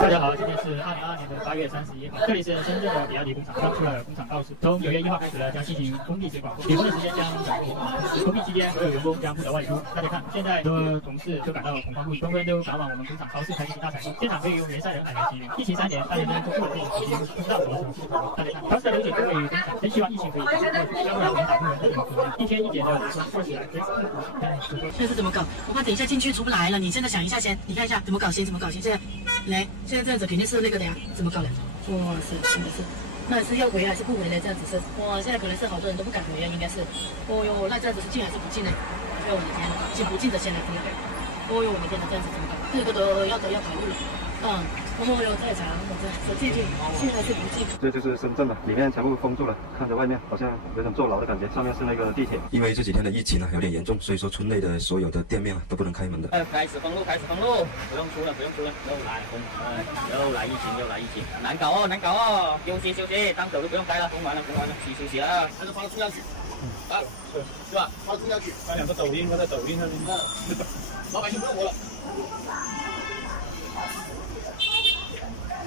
大家好，今天是2022年的8月31号，这里是深圳的比亚迪工厂发出了工厂告示，从9月1号开始呢，将进行封闭式管控，解封的时间将转为封闭期间，所有员工将不得外出。大家看，现在很多同事都感到恐慌不已，纷纷都赶往我们工厂超市开启大采购，现场可以用人山人海来形容。疫情3年，大家都不稳定，已经不知道什么时候出头。大家看，超市的刘姐对于工厂，真希望疫情可以早点过去，要不然我们打工人不怎么可能一天一点的20来天。这是怎么搞？我怕等一下进去出不来了。你真的想一下先，你看一下怎么搞先，怎么搞先。现在来，现在这样子肯定是那个的呀，怎么搞的？哇塞，真的是，那是要回还是不回呢？这样子是，哇，现在可能是好多人都不敢回啊，应该是。哦哟，那这样子是进还是不进呢？哎呦我的天，进不进的先来听一下。哦哟，我的天哪，这样子怎么搞？这个都要跑路了。哦哟，太惨了，我进去，进还是不进？这就是深圳了，里面全部封住了，看着外面好像有种坐牢的感觉，上面是那个地铁。因为这几天的疫情有点严重，所以说村内的所有的店面都不能开门的。开始封路，不用出了，又来封，又来疫情，难搞哦，休息，当走就不用开了，封完了，休息了，那就发到处要去，是吧？发到处要去，发2个抖音，在抖音上面，老百姓不用活了。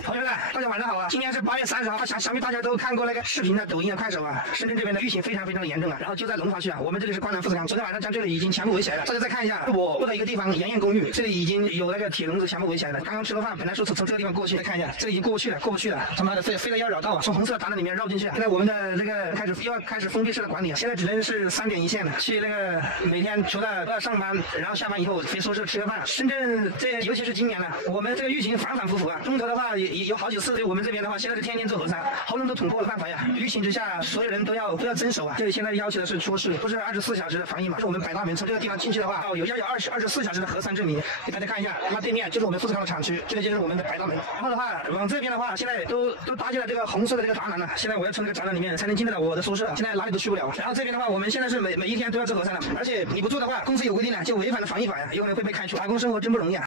同学们，大家晚上好啊！今天是8月30号，想必大家都看过那个视频的抖音快手啊。深圳这边的疫情非常的严重啊，然后就在龙华区啊，我们这里是关南副食厂，昨天晚上将这里已经全部围起来了。大家再看一下，我住的一个地方盐公寓，这里已经有那个铁笼子全部围起来了。刚刚吃了饭，本来说从这个地方过去，再看一下，这里已经过不去了，他妈的非得要绕道啊，从红色栅栏里面绕进去。现在我们的这个又要开始封闭式的管理，现在只能是3点一线了，去那个每天除了要上班，然后下班以后别说是吃个饭。深圳尤其是今年呢，我们这个疫情反复啊，中途的话也有好几次。我们这边的话，现在是天天做核酸，喉咙都捅破了，办法呀！疫情之下，所有人都要遵守啊。这里现在要求的是出示，不是24小时的防疫码。是我们百大门从这个地方进去的话，要有24小时的核酸证明。给大家看一下，那对面就是我们副食厂的厂区，这里就是我们的百大门。然后的话，往这边的话，现在都搭建了这个红色的这个栅栏了。现在我要从这个栅栏里面才能进得了我的宿舍，现在哪里都去不了。然后这边的话，我们现在是每一天都要做核酸的，而且你不做的话，公司有规定的，就违反了防疫法呀，有可能会被开除。打工生活真不容易啊！